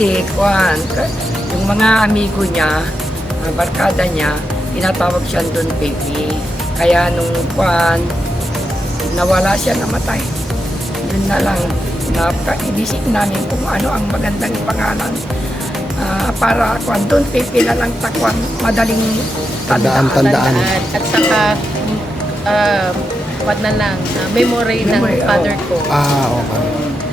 Kasi, yung mga amigo niya, barkada niya, tinatawag siya doon Pepe. Kaya nung nawala siya, namatay. Yun na lang, ibisip namin kung ano ang magandang pangalan. Para doon Pepe na lang takwan, madaling tandaan. At saka, wag na lang, memory ng Memory, father ko. Okay.